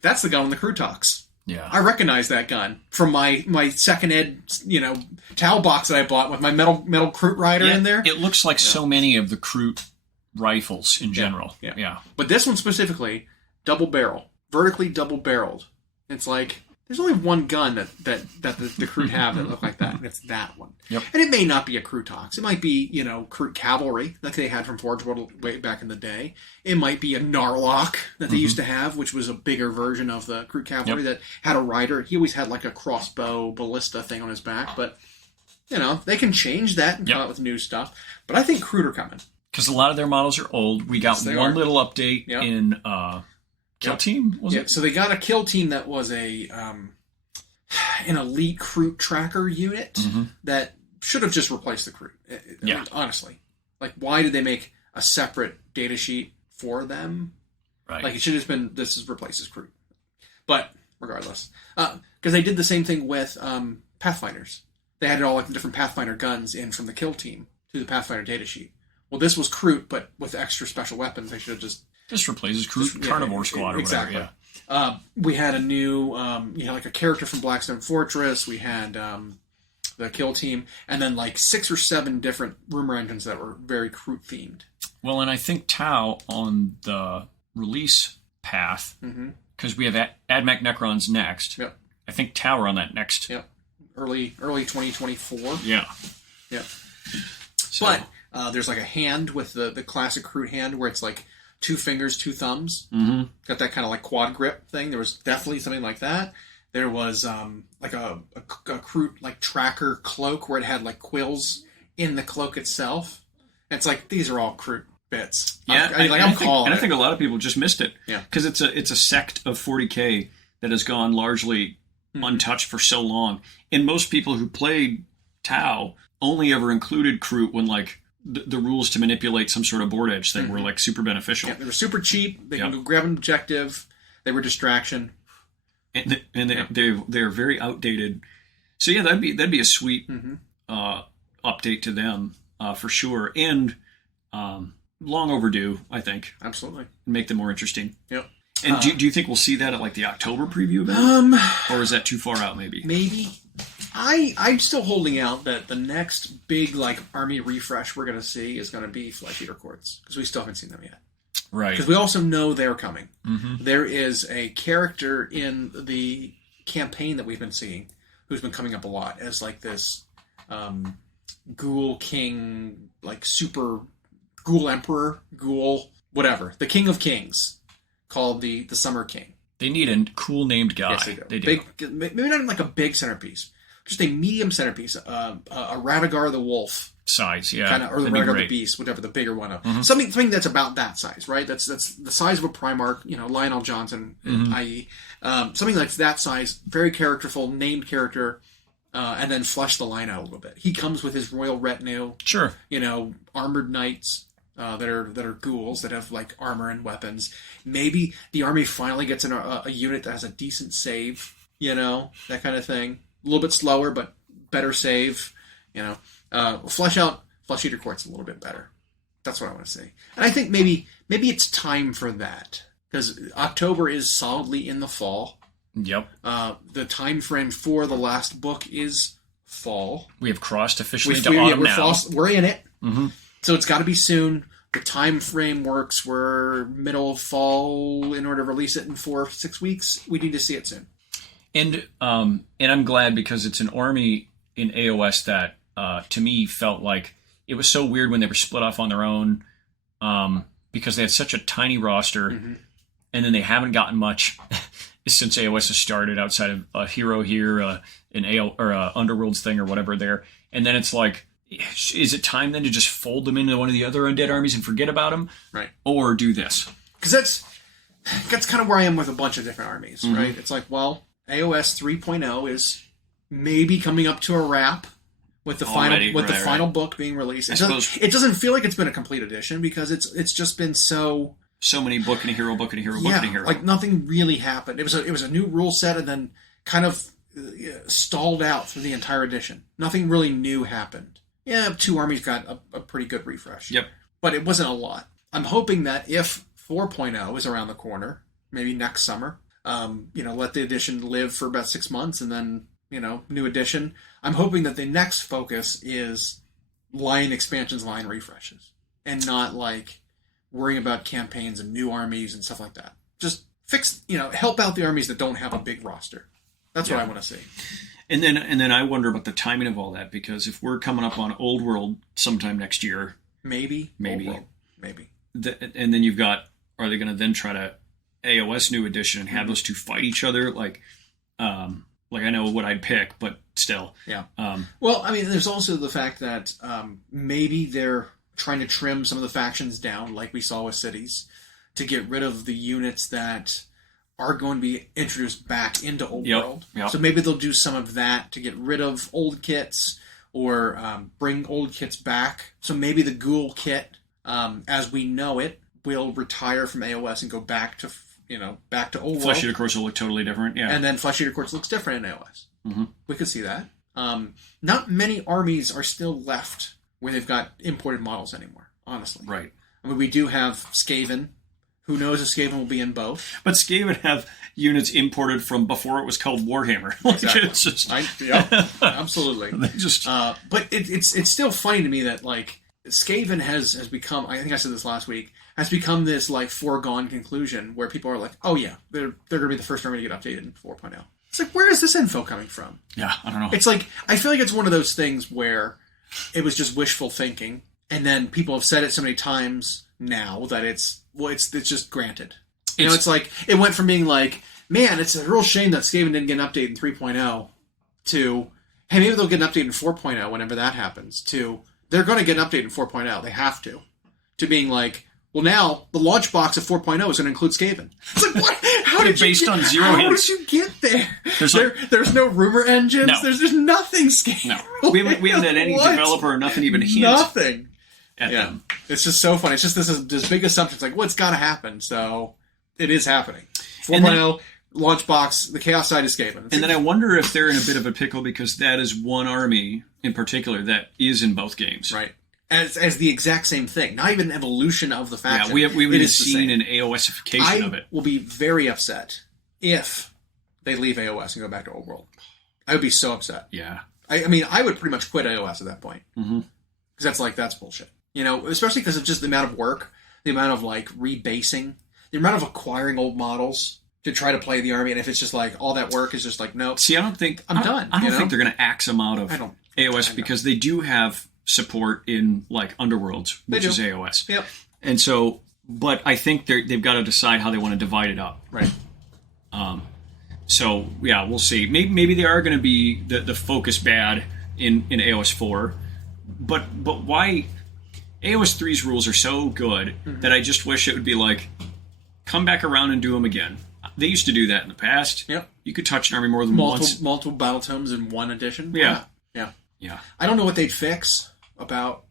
that's the gun on the Kroot talks. Yeah. I recognize that gun from my second ed, Tau box that I bought with my metal Kroot rider in there. It looks like so many of the Kroot rifles in general. Yeah. But this one specifically, double barrel, vertically double-barreled. It's like, there's only one gun that the Kroot have that look like that, and it's that one. Yep. And it may not be a Krootox. It might be, Kroot Cavalry, like they had from Forge World way back in the day. It might be a Narlock that they used to have, which was a bigger version of the Kroot Cavalry that had a rider. He always had like a crossbow ballista thing on his back, but, they can change that and come out with new stuff. But I think Kroot are coming. Because a lot of their models are old. We got one little update in Kill Team, was it? So they got a Kill Team that was an elite Kroot tracker unit that should have just replaced the Kroot. I mean, honestly. Like, why did they make a separate data sheet for them? Right. Like, it should have just been, this is replaces Kroot. But, regardless. Because they did the same thing with Pathfinders. They added all like the different Pathfinder guns in from the Kill Team to the Pathfinder data sheet. Well, this was Kroot, but with extra special weapons. They should have just replaces Kroot Carnivore Squad or exactly. whatever. Yeah. We had a new, like a character from Blackstone Fortress. We had the Kill Team, and then like 6 or 7 different rumor engines that were very Kroot themed. Well, and I think Tau on the release path, because we have AdMech Necrons next. Yep. I think Tau are on that next. Yep. Early 2024. Yeah. Yep. So, but there's like a hand with the classic Kroot hand where it's like 2 fingers, 2 thumbs. Got that kind of like quad grip thing. There was definitely something like that. There was like a Kroot like tracker cloak where it had like quills in the cloak itself. And it's like, these are all Kroot bits. Yeah, I think a lot of people just missed it. Yeah, because it's a sect of 40K that has gone largely untouched for so long, and most people who played Tau only ever included Kroot when like the rules to manipulate some sort of board edge thing were like super beneficial. Yeah, they were super cheap. They can go grab an objective. They were distraction, and they're very outdated. So yeah, that'd be a sweet update to them for sure, and long overdue, I think. Absolutely, make them more interesting. Yep. And do you think we'll see that at like the October preview event? Or is that too far out? Maybe. I'm still holding out that the next big like army refresh we're going to see is going to be Flesh Eater Courts, because we still haven't seen them yet. Right. Because we also know they're coming. There is a character in the campaign that we've been seeing who's been coming up a lot as like this Ghoul King, like super Ghoul Emperor, Ghoul whatever, the King of Kings, called the Summer King. They need a cool named guy. Yes, they do. Maybe not like a big centerpiece, just a medium centerpiece. A Radagar the Wolf size, yeah, kind of, or the Radagar the Beast, whatever, the bigger one. Something that's about that size, right? That's the size of a Primarch. Lionel Johnson, i.e., something like that size, very characterful, named character, and then flesh the line out a little bit. He comes with his royal retinue. Sure. Armored knights. That are ghouls that have like armor and weapons. Maybe the army finally gets a unit that has a decent save, that kind of thing. A little bit slower, but better save. Flesh out Flesh Eater Courts a little bit better. That's what I want to see. And I think maybe it's time for that, because October is solidly in the fall. Yep. The time frame for the last book is fall. We have crossed officially into autumn now. We're in it. So it's got to be soon. The time frame works. We're middle of fall. In order to release it in 4 or 6 weeks, we need to see it soon. And I'm glad, because it's an army in AoS that to me felt like it was so weird when they were split off on their own, because they had such a tiny roster, and then they haven't gotten much since AoS has started outside of a hero here, an Underworlds thing or whatever there, and then it's like, is it time then to just fold them into one of the other undead armies and forget about them? Right. Or do this? Because that's kind of where I am with a bunch of different armies, right? It's like, well, AoS 3.0 is maybe coming up to a wrap with the final book being released. It doesn't feel like it's been a complete edition, because it's just been so many book and a hero, book and a hero, book and a hero. Like nothing really happened. It was a new rule set, and then kind of stalled out through the entire edition. Nothing really new happened. Yeah, 2 armies got a pretty good refresh. Yep. But it wasn't a lot. I'm hoping that if 4.0 is around the corner, maybe next summer, let the edition live for about 6 months, and then, new edition. I'm hoping that the next focus is line expansions, line refreshes, and not like worrying about campaigns and new armies and stuff like that. Just help out the armies that don't have a big roster. That's what I want to see. And then I wonder about the timing of all that, because if we're coming up on Old World sometime next year, maybe. And then you've got, are they going to then try to AoS New Edition and have those two fight each other? Like I know what I'd pick, but still. Yeah. Well, I mean, there's also the fact that maybe they're trying to trim some of the factions down, like we saw with cities, to get rid of the units that are going to be introduced back into Old World. Yep. So maybe they'll do some of that to get rid of old kits or bring old kits back. So maybe the Ghoul kit, as we know it, will retire from AoS and go back to Old World. Flesh Eater Course will look totally different, yeah. And then Flesh Eater Course looks different in AoS. Mm-hmm. We could see that. Not many armies are still left where they've got imported models anymore, honestly. Right. I mean, we do have Skaven. Who knows if Skaven will be in both? But Skaven have units imported from before it was called Warhammer. Exactly. It's just... absolutely. But it's still funny to me that, like, Skaven has become, I think I said this last week, has become this, like, foregone conclusion where people are like, oh yeah, they're going to be the first army to get updated in 4.0. It's like, where is this info coming from? Yeah, I don't know. It's like, I feel like it's one of those things where it was just wishful thinking, and then people have said it so many times now that it's just granted. It's like, it went from being like, man, it's a real shame that Skaven didn't get an update in 3.0 to, hey, maybe they'll get an update in 4.0 whenever that happens, to, they're going to get an update in 4.0, they have to being like, well, now the launch box of 4.0 is going to include Skaven. It's like, what? How did you get there? There's no rumor engines. No. There's nothing Skaven. No, we haven't had any developer or nothing even hint. Nothing. At them. It's just so funny. It's just this big assumption. It's like, well, it's got to happen. So it is happening. 4.0 launch box. The Chaos side is Skaven. And then I wonder if they're in a bit of a pickle because that is one army in particular that is in both games. Right. As the exact same thing. Not even an evolution of the faction. Yeah, we would have seen an AOSification of it. I will be very upset if they leave AOS and go back to Old World. I would be so upset. Yeah. I mean, I would pretty much quit AOS at that point. Mm-hmm. Because that's bullshit. Especially because of just the amount of work, the amount of, like, rebasing, the amount of acquiring old models to try to play the army, and if it's just like, all that work is just like, nope. See, I don't think... I'm done. I don't think they're going to axe them out of AOS I because they do have support in, like, Underworlds, which is AOS. Yep. And so... But I think they've got to decide how they want to divide it up. Right. So, yeah, we'll see. Maybe they are going to be the focus bad in AOS 4. But why... AOS 3's rules are so good that I just wish it would be like, come back around and do them again. They used to do that in the past. Yep. You could touch an army more than once. Multiple battletomes in one edition. Yeah. Yeah. I don't know what they'd fix about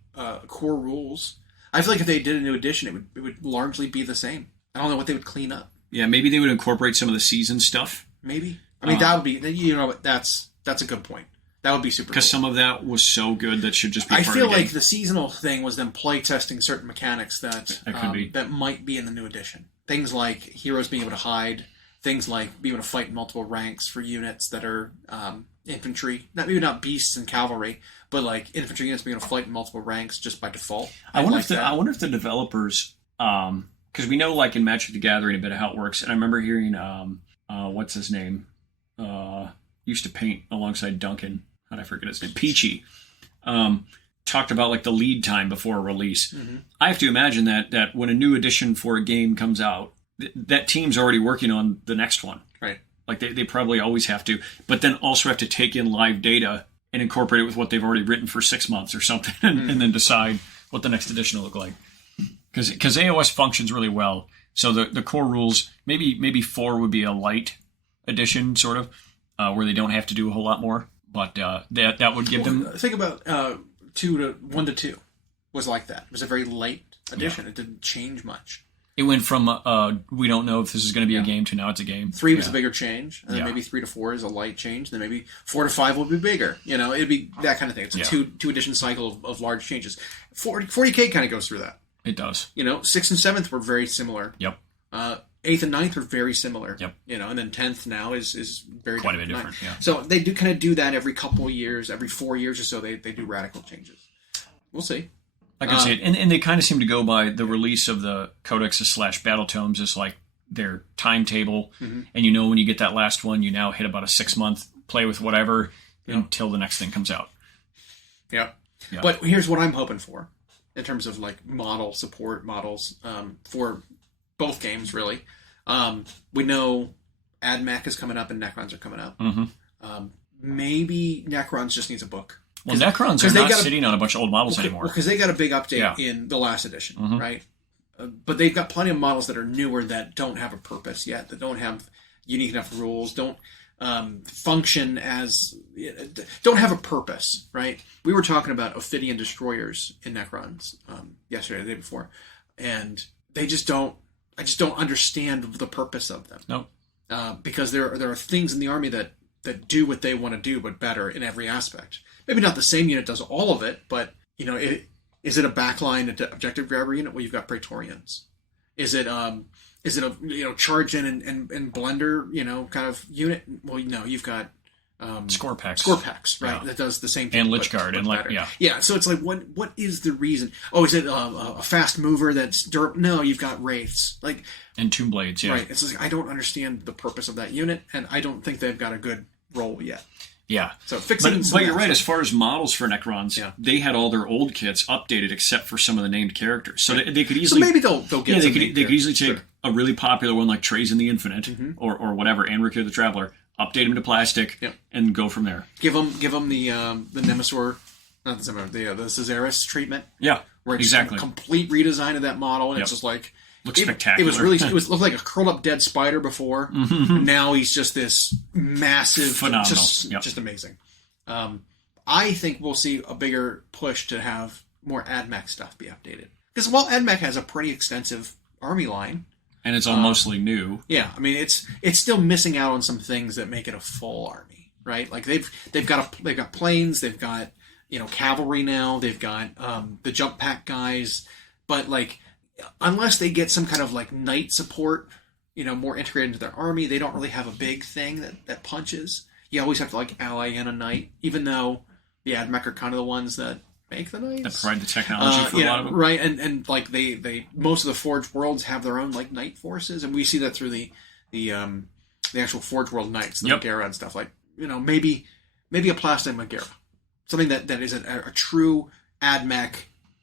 core rules. I feel like if they did a new edition, it would largely be the same. I don't know what they would clean up. Yeah, maybe they would incorporate some of the season stuff. Maybe. I mean, that would be, that's a good point. That would be super cool. Because some of that was so good that should just be I part feel of the game. like the seasonal thing was them play testing certain mechanics that could be. That might be in the new edition. Things like heroes being able to hide, things like being able to fight in multiple ranks for units that are infantry. Maybe not beasts and cavalry, but like infantry units being able to fight in multiple ranks just by default. I wonder if the developers, because we know like in Magic the Gathering a bit of how it works, and I remember hearing what's his name, used to paint alongside Duncan. How'd I forget his name? Peachy. Talked about like the lead time before a release. Mm-hmm. I have to imagine that when a new edition for a game comes out, that team's already working on the next one. Right. Like they probably always have to, but then also have to take in live data and incorporate it with what they've already written for 6 months or something, and then decide what the next edition will look like. Because AOS functions really well. So the core rules, maybe 4 would be a light edition, sort of, where they don't have to do a whole lot more. But that would give them... Think about 1 to 2 was like that. It was a very light edition. Yeah. It didn't change much. It went from we don't know if this is going to be a game to now it's a game. 3 was a bigger change, and then maybe 3 to 4 is a light change, and then maybe 4 to 5 will be bigger. It'd be that kind of thing. It's a two edition cycle of large changes. 40K kind of goes through that. It does. 6th and 7th were very similar. Yep. 8th and 9th were very similar. Yep. And then 10th now is very quite a bit different. Yeah. So they do kind of do that every couple of years, every 4 years or so. They do radical changes. We'll see. I can see it, and they kind of seem to go by the release of the codexes / battletomes as like their timetable, and you know when you get that last one, you now hit about a 6-month play with whatever until the next thing comes out. Yeah. But here's what I'm hoping for in terms of like model support models for both games, really. We know AdMech is coming up and Necrons are coming up. Maybe Necrons just needs a book. Well, Necrons are not sitting on a bunch of old models anymore. Because they got a big update in the last edition, right? But they've got plenty of models that are newer that don't have a purpose yet, that don't have unique enough rules, don't function as... don't have a purpose, right? We were talking about Ophidian Destroyers in Necrons yesterday, the day before, and they just don't... I just don't understand the purpose of them. No. Because there are things in the army that do what they want to do, but better in every aspect. Maybe not the same unit does all of it, but, is it a backline objective grabber unit? Well, you've got Praetorians. Is it a charge in and blender kind of unit? Well, no, you've got score packs, right? Yeah. That does the same thing. And Lich Guard and yeah. So it's like, what is the reason? Oh, is it a fast mover that's durable? No, you've got wraiths and Tomb Blades. Yeah, right. It's like, I don't understand the purpose of that unit, and I don't think they've got a good role yet. Yeah. So fixing. But you're right. As far as models for Necrons, they had all their old kits updated except for some of the named characters. So they could easily. So maybe they'll get. Yeah, they could easily take a really popular one like Trazen the Infinite or whatever, Anric the Traveler, update them to plastic, and go from there. Give them the Nemesis, not the Nemesis, the Caesaris treatment. Yeah, where it's exactly. A complete redesign of that model, and it's just like. Looks spectacular. It looked like a curled up dead spider before. Now he's just this massive, phenomenal, just amazing. I think we'll see a bigger push to have more AdMech stuff be updated, because while AdMech has a pretty extensive army line, and it's all mostly new. Yeah, I mean it's still missing out on some things that make it a full army, right? Like they've got planes, they've got cavalry now, they've got the jump pack guys, but like. Unless they get some kind of like knight support, more integrated into their army, they don't really have a big thing that punches. You always have to like ally in a knight, even though the AdMech are kind of the ones that make the knights. That provide the technology for a lot of them. Right, and like they most of the Forged Worlds have their own like knight forces, and we see that through the actual Forged World knights, the Megara and stuff. Like maybe a plastic Megara, something that is a true AdMech.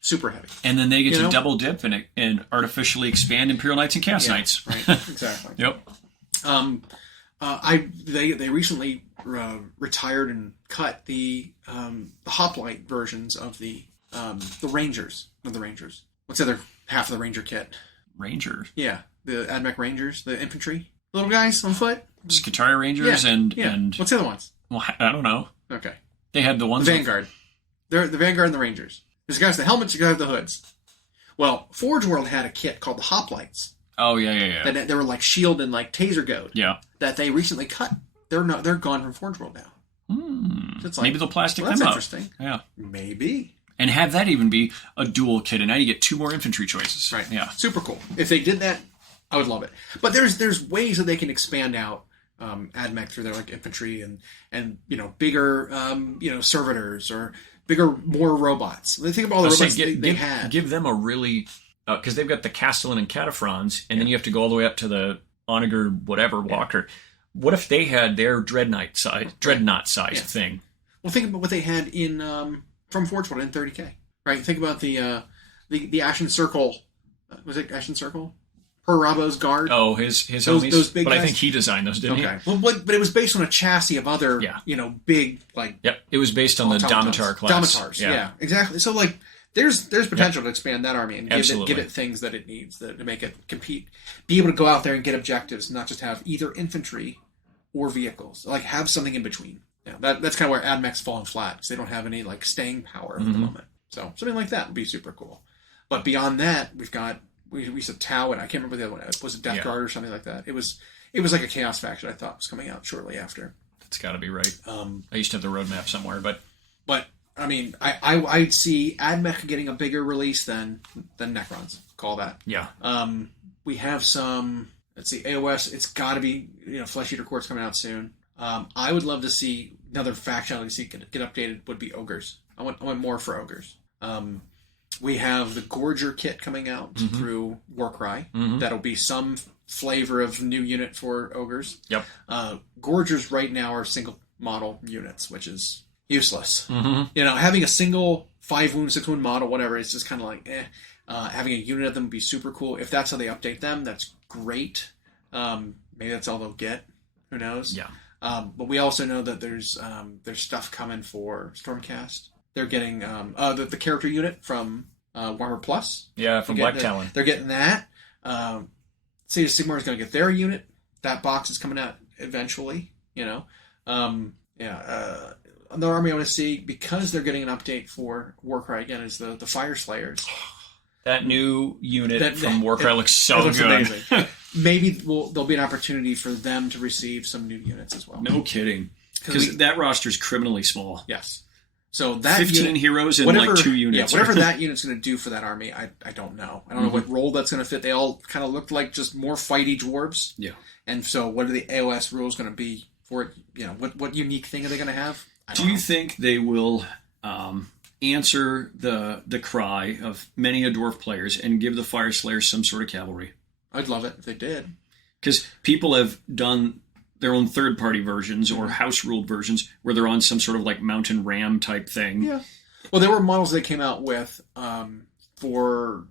Super heavy, and then they get to double dip and artificially expand Imperial Knights and Chaos Knights. Right, exactly. Yep. They recently retired and cut the hoplite versions of the Rangers. Not the Rangers. What's the other half of the Ranger kit? Rangers. Yeah, the AdMech Rangers, the infantry, little guys on foot. Skitaria Rangers and what's the other ones? Well, I don't know. Okay. They had the ones. The Vanguard. They're the Vanguard and the Rangers. There's guys with the helmets, you guys with the hoods. Well, Forge World had a kit called the Hoplites. Oh, yeah. That they were like shield and like taser goad. Yeah. That they recently cut. They're gone from Forge World now. So it's like, maybe they'll plastic them up. That's interesting. Yeah. Maybe. And have that even be a dual kit, and now you get 2 more infantry choices. Right. Yeah. Super cool. If they did that, I would love it. But there's ways that they can expand out AdMech through their like infantry and bigger servitors or bigger, more robots. They think about all the robots they had. Give them a really... Because they've got the Castellan and Cataphrons, and then you have to go all the way up to the Onager whatever Walker. What if they had their dreadnought sized thing? Well, think about what they had in from Forge World in 30K. Right? Think about the Ashen Circle. Was it Ashen Circle? Rabo's guard. Oh, his homies. Those big but guys? I think he designed those, didn't he? Well, but it was based on a chassis of other, big like. Yep, it was based on the Domitar class. Domitars, yeah, exactly. So like, there's potential to expand that army and give it things that it needs to make it compete, be able to go out there and get objectives, not just have either infantry or vehicles. Like have something in between. Yeah, that's kind of where AdMech's fallen flat because they don't have any like staying power at the moment. So something like that would be super cool. But beyond that, we've got. We said Tau, and I can't remember the other one. Was it Death Guard or something like that? It was like a Chaos faction. I thought was coming out shortly after. That's got to be right. I used to have the roadmap somewhere, but I mean, I'd see AdMech getting a bigger release than Necrons. Call that. Yeah. We have some. Let's see, AoS. It's got to be Flesh Eater Court's coming out soon. I would love to see another faction I would see get updated. Would be ogres. I want more for ogres. We have the Gorger kit coming out through Warcry. That'll be some flavor of new unit for ogres. Yep. Gorgers right now are single model units, which is useless. Mm-hmm. You know, having a single 5 wound, 6 wound model, whatever, it's just kind of like, having a unit of them would be super cool. If that's how they update them, that's great. Maybe that's all they'll get. Who knows? Yeah. But we also know that there's stuff coming for Stormcast. They're getting the character unit from Warhammer Plus. Yeah, from Black Talon. They're getting that. Sea of Sigmar is going to get their unit. That box is coming out eventually. You know, another army I want to see, because they're getting an update for Warcry again, is the Fire Slayers. That new unit from Warcry looks so good. Amazing. Maybe there'll be an opportunity for them to receive some new units as well. No kidding. Because that roster's criminally small. Yes. So that 15 heroes and like 2 units. Yeah, whatever that unit's going to do for that army, I don't know. I don't know what role that's going to fit. They all kind of looked like just more fighty dwarves. Yeah. And so what are the AoS rules going to be for it? You know, what unique thing are they going to have? Do you think they will answer the cry of many a dwarf players and give the Fire Slayers some sort of cavalry? I'd love it if they did. Because people have done their own third-party versions or house-ruled versions where they're on some sort of like mountain ram type thing. Yeah. Well, there were models they came out with for,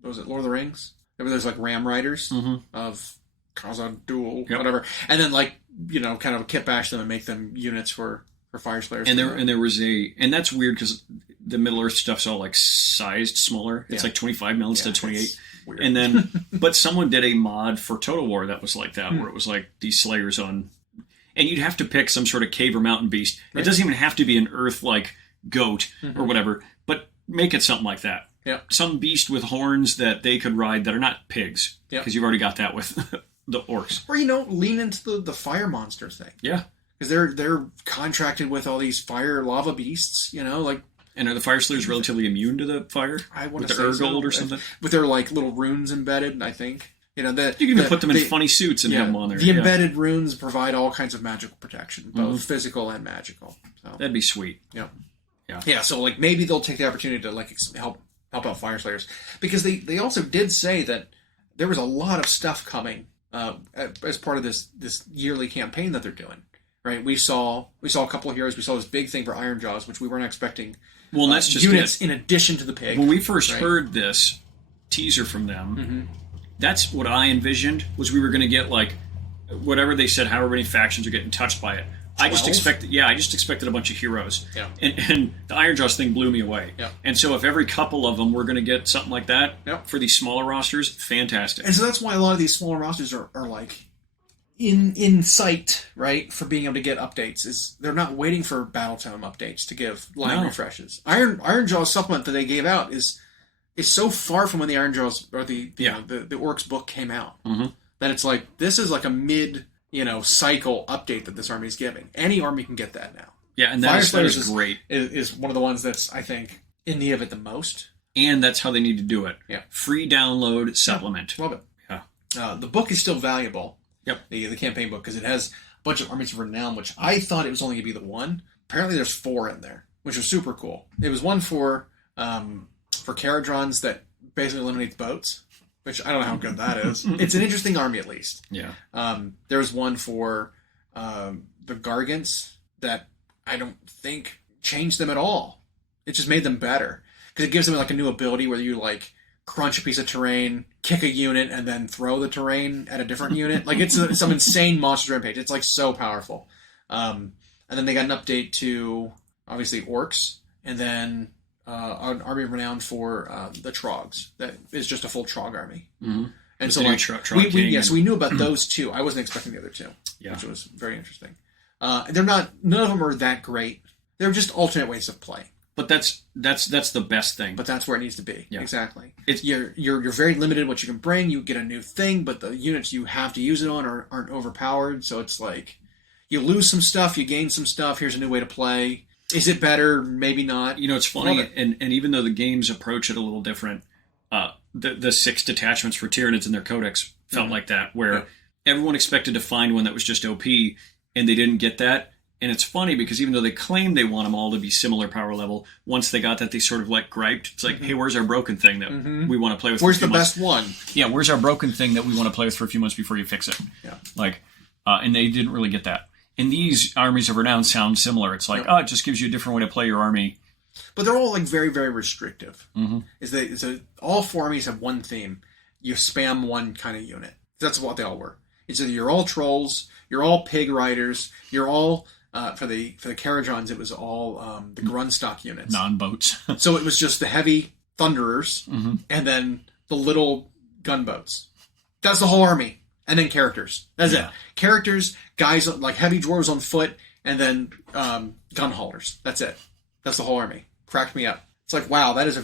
what was it, Lord of the Rings? There's like ram riders of Khazad-dûl, whatever. And then like, you know, kind of kit bash them and make them units for Fire Slayers. And there was and that's weird because the Middle Earth stuff's all like sized smaller. It's like 25 mil instead of 28. Weird. And then, but someone did a mod for Total War that was like that, where it was like these Slayers on, and you'd have to pick some sort of cave or mountain beast. Right. It doesn't even have to be an Earth like goat or whatever, but make it something like that. Yeah. Some beast with horns that they could ride that are not pigs, because you've already got that with the orcs. Or, you know, lean into the fire monster thing. Yeah. Because they're contracted with all these fire lava beasts, you know, like. And are the Fire Slayers relatively immune to the fire? I want to say with their Urgold or something? With their like little runes embedded, I think. You know, you can even put them in funny suits and have them on there. The embedded runes provide all kinds of magical protection, both physical and magical. So. That'd be sweet. Yeah. Yeah. Yeah. So like maybe they'll take the opportunity to like help out Fire Slayers, because they also did say that there was a lot of stuff coming as part of this yearly campaign that they're doing. Right. We saw a couple of heroes. We saw this big thing for Ironjawz, which we weren't expecting. Well, that's just units in addition to the pig. When we first heard this teaser from them, that's what I envisioned, was we were going to get like whatever they said, however many factions are getting touched by it. 12? I just expected a bunch of heroes. Yeah. And the Ironjawz thing blew me away. Yeah. And so if every couple of them we're going to get something like that for these smaller rosters, fantastic. And so that's why a lot of these smaller rosters are like in sight, right, for being able to get updates. Is they're not waiting for battletome updates to give line refreshes. Ironjawz supplement that they gave out is so far from when the Ironjawz or the Orcs book came out that it's like this is like a mid cycle update that this army is giving. Any army can get that now. Yeah, and that is great. Is one of the ones that's I think in need of it the most. And that's how they need to do it. Yeah, free download supplement. Love it. Yeah, the book is still valuable. Yep. The campaign book, because it has a bunch of armies of renown, which I thought it was only going to be the one. Apparently there's 4 in there, which was super cool. It was one for Caradrons that basically eliminates boats, which I don't know how good that is. It's an interesting army at least. Yeah. There's one for the Gargants that I don't think changed them at all. It just made them better. Because it gives them like a new ability where you like crunch a piece of terrain, kick a unit, and then throw the terrain at a different unit. Like it's some insane monster rampage. It's like so powerful. And then they got an update to obviously orcs, and then an army renowned for the Trogs. That is just a full Trog army. Mm-hmm. And so like we knew about those 2. I wasn't expecting the other 2, which was very interesting. None of them are that great. They're just alternate ways of play. But that's the best thing. But that's where it needs to be. Yeah. Exactly. It's you're very limited in what you can bring. You get a new thing, but the units you have to use it on aren't overpowered. So it's like you lose some stuff, you gain some stuff. Here's a new way to play. Is it better? Maybe not. It's funny, and even though the games approach it a little different, the 6 detachments for Tyranids in their codex felt like that, where everyone expected to find one that was just OP, and they didn't get that. And it's funny because even though they claim they want them all to be similar power level, once they got that, they sort of like griped. It's like, hey, where's our broken thing that we want to play with? Where's for a the few months? best one? Yeah, where's our broken thing that we want to play with for a few months before you fix it? Yeah. Like, and they didn't really get that. And these armies of renown sound similar. It's like, it just gives you a different way to play your army. But they're all like very, very restrictive. All 4 armies have one theme. You spam one kind of unit. That's what they all were. It's either you're all trolls, you're all pig riders, you're all for the Carajons. It was all the Grunstock units, Non-boats. So it was just the heavy thunderers and then the little gunboats. That's the whole army, and then characters. That's it. Characters, guys like heavy dwarves on foot, and then gun haulers. That's it. That's the whole army. Cracked me up. It's like, wow, that is a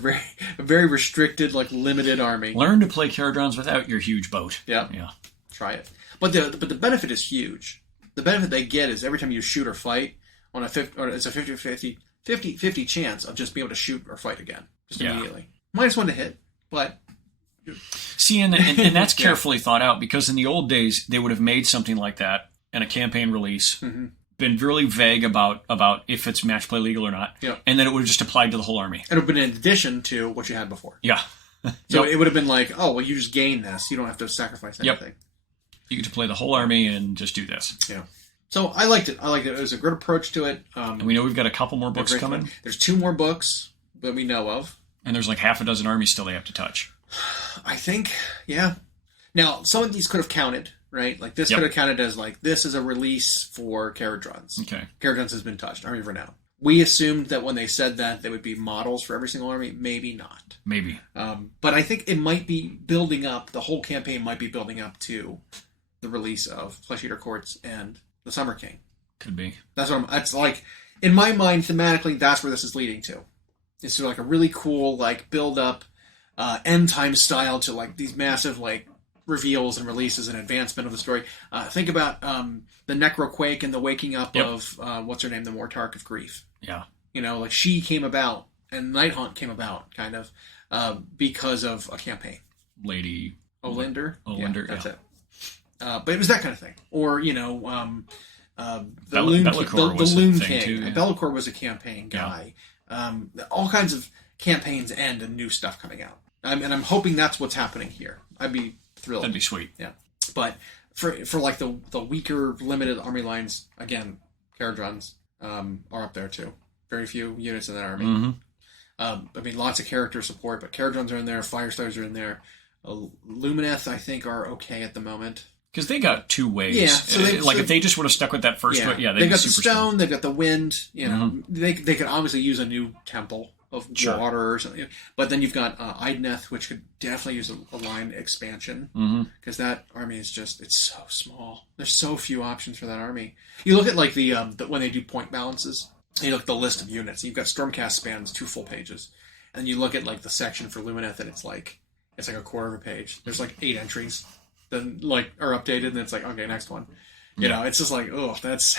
very restricted, like limited army. Learn to play Carajons without your huge boat. Yeah. Try it. But the benefit is huge. The benefit they get is every time you shoot or fight on it's a 50-50 chance of just being able to shoot or fight again just immediately. -1 to hit, but see, and that's carefully thought out, because in the old days they would have made something like that in a campaign release, been really vague about if it's match play legal or not, and then it would have just applied to the whole army. It would have been in addition to what you had before. Yeah. So it would have been like, oh, well, you just gain this. You don't have to sacrifice anything. You get to play the whole army and just do this. Yeah. So I liked it. It was a good approach to it. And we know we've got a couple more books coming. There's 2 more books that we know of. And there's like half a dozen armies still they have to touch. I think, yeah. Now, some of these could have counted, right? Like this could have counted as like, this is a release for Carajons. Okay. Carajons has been touched. Army of Renown. We assumed that when they said that, there would be models for every single army. Maybe not. Maybe. But I think it might be building up, the whole campaign might be building up to the release of Flesh Eater Courts and the Summer King. Could be. That's what it's like, in my mind, thematically, that's where this is leading to. It's sort of like a really cool, like, build up, end time style to like these massive like reveals and releases and advancement of the story. Think about the Necroquake and the waking up of what's her name, the Mortarch of Grief. Yeah. You know, like she came about and Nighthaunt came about kind of because of a campaign. Lady Olinder. Olinder, that's it. But it was that kind of thing. Or, you know, the Loon King. Too, yeah. Be'lakor was a campaign guy. All kinds of campaigns end and new stuff coming out. And I'm hoping that's what's happening here. I'd be thrilled. That'd be sweet. Yeah. But for like the weaker, limited army lines, again, Carajons are up there too. Very few units in that army. Mm-hmm. I mean, lots of character support, but Carajons are in there, Firestars are in there. Lumineth, I think, are okay at the moment. Because they got 2 waves. Yeah, so if they just would have stuck with that first one, they've got the stone, strong. they've got the wind. You know, they could obviously use a new temple of water or something. But then you've got Idneth, which could definitely use a line expansion because that army is it's so small. There's so few options for that army. You look at like the when they do point balances, you look at the list of units. You've got Stormcast spans 2 full pages, and you look at like the section for Lumineth, and it's like a quarter of a page. There's like 8 entries. Then like are updated, and it's like, okay, next one. You know, it's just like, oh, that's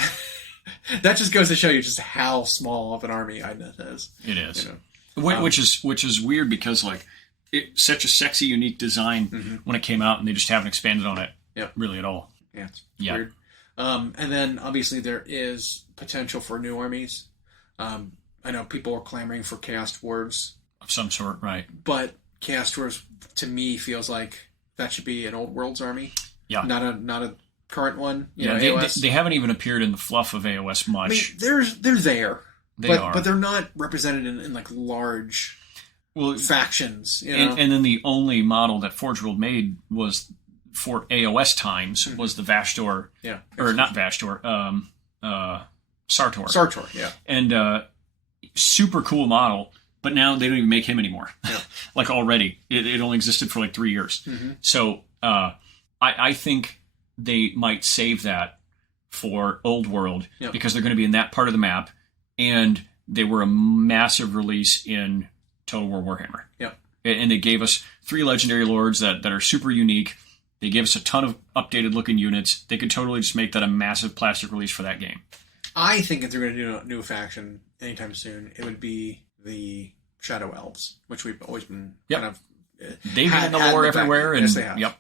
that just goes to show you just how small of an army Idneth is. It is, you know? which is weird because like it's such a sexy, unique design when it came out, and they just haven't expanded on it really at all. Yeah, it's weird. And then obviously there is potential for new armies. I know people are clamoring for Chaos Dwarves of some sort, right? But Chaos Dwarves to me feels like that should be an Old Worlds army. Yeah. Not a current one. You know, they haven't even appeared in the fluff of AoS much. I mean, they're there. They are. But they're not represented in like large factions. You know? And then the only model that Forge World made was for AoS times was the Vastor. Yeah. Or not Vastor. Sartor. Sartor, yeah. And super cool model. But now they don't even make him anymore. Yeah. Like already. It only existed for like 3 years. So I think they might save that for Old World because they're going to be in that part of the map. And they were a massive release in Total War Warhammer. Yep. And they gave us 3 legendary lords that are super unique. They gave us a ton of updated looking units. They could totally just make that a massive plastic release for that game. I think if they're going to do a new faction anytime soon, it would be the Shadow Elves, which we've always been kind of... They've been in the lore everywhere. Yes, they have. Yep.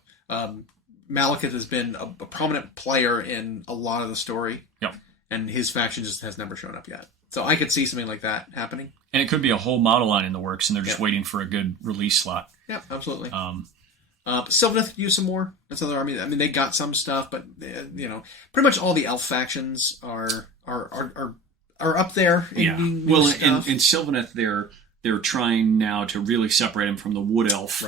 Malekith has been a prominent player in a lot of the story. Yep. and his faction just has never shown up yet. So I could see something like that happening. And it could be a whole model line in the works, and they're just waiting for a good release slot. Yeah, absolutely. Sylvaneth used some more. That's another army. I mean, they got some stuff, but pretty much all the elf factions are up there. In Sylvaneth, they're trying now to really separate them from the wood elf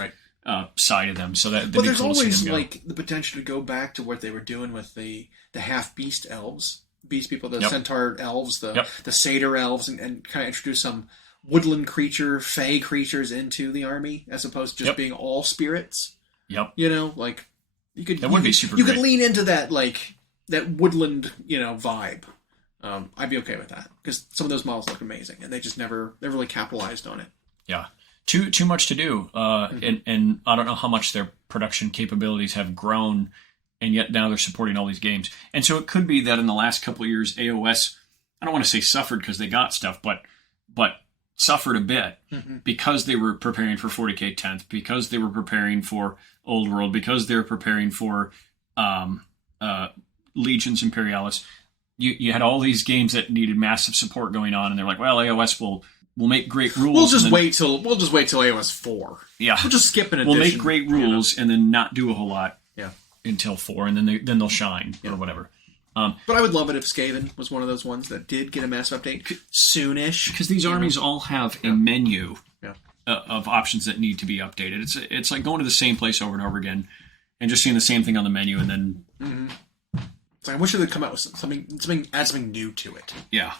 side of them. So that, but there's always like the potential to go back to what they were doing with the half beast elves, beast people, the centaur elves, the satyr elves, and kind of introduce some woodland creature, fey creatures into the army, as opposed to just being all spirits. Yep. Like you could be super. You could lean into that that woodland vibe. I'd be okay with that because some of those models look amazing, and they just never really capitalized on it. Yeah, too much to do, and I don't know how much their production capabilities have grown, and yet now they're supporting all these games. And so it could be that in the last couple of years, AoS, I don't want to say suffered because they got stuff, but suffered a bit because they were preparing for 40K 10th, because they were preparing for Old World, because they were preparing for Legions Imperialis. You had all these games that needed massive support going on, and they're like, well, AoS will make great rules. We'll just wait till AoS 4. Yeah, we'll just skip an edition. We'll make great rules and then not do a whole lot. Until 4, and then they'll shine or whatever. But I would love it if Skaven was one of those ones that did get a massive update soonish, because these armies all have a menu of options that need to be updated. It's like going to the same place over and over again, and just seeing the same thing on the menu, and then. So I wish they'd come out with something, add something new to it. Yeah,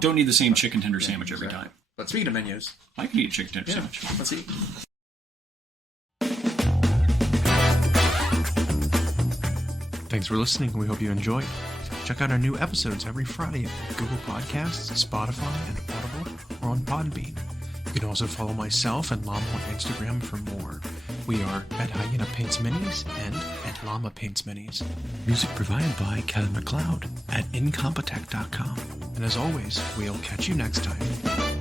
don't need the same chicken tender sandwich every time. But speaking of menus, I can eat a chicken tender sandwich. Let's eat. Thanks for listening. We hope you enjoyed. Check out our new episodes every Friday at Google Podcasts, Spotify, and Audible, or on Podbean. You can also follow myself and Llama on Instagram for more. We are at Hyena Paints Minis and at Llama Paints Minis. Music provided by Kevin MacLeod at Incompetech.com. And as always, we'll catch you next time.